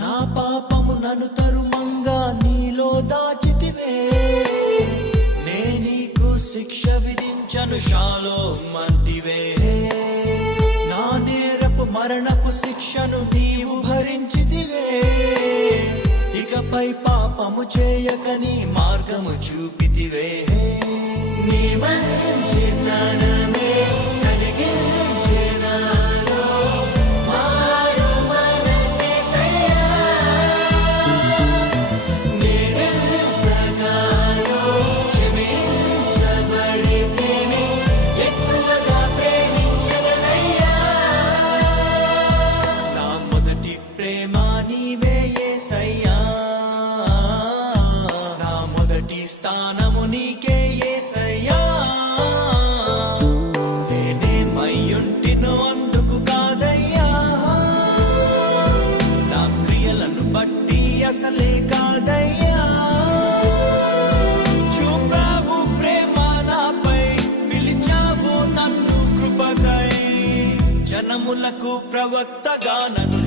నా పాపము నన్ను తరుమంగా నీలో దాచితివే, నే నీకు శిక్ష విధించను షాలోమ్ అంటివే. నా నేరపు మరణపు శిక్షను నీవు భరించితివే, ఇకపై పాపము చేయక నీ మార్గము చూపితివే. నీ మంచితనమే కలిగించే నాలో మారు మనసేసయ్యా. నేనెంతగానో క్షమించబడితిని, ఎక్కువగా ప్రేమించదనయ్యా. నా మొదటి ప్రేమ నీవే యేసయ్యా, నా మొదటి స్థానము నీకే యేసయ్యా. నేనేమయ్యుంటినో అందుకు కాదయ్యా, నా క్రియలను బట్టి అసలే కాదయ్యా. చూపావు ప్రేమ నాపై, పిలిచావు నన్ను కృపకై, జనములకు ప్రవక్తగా నన్ను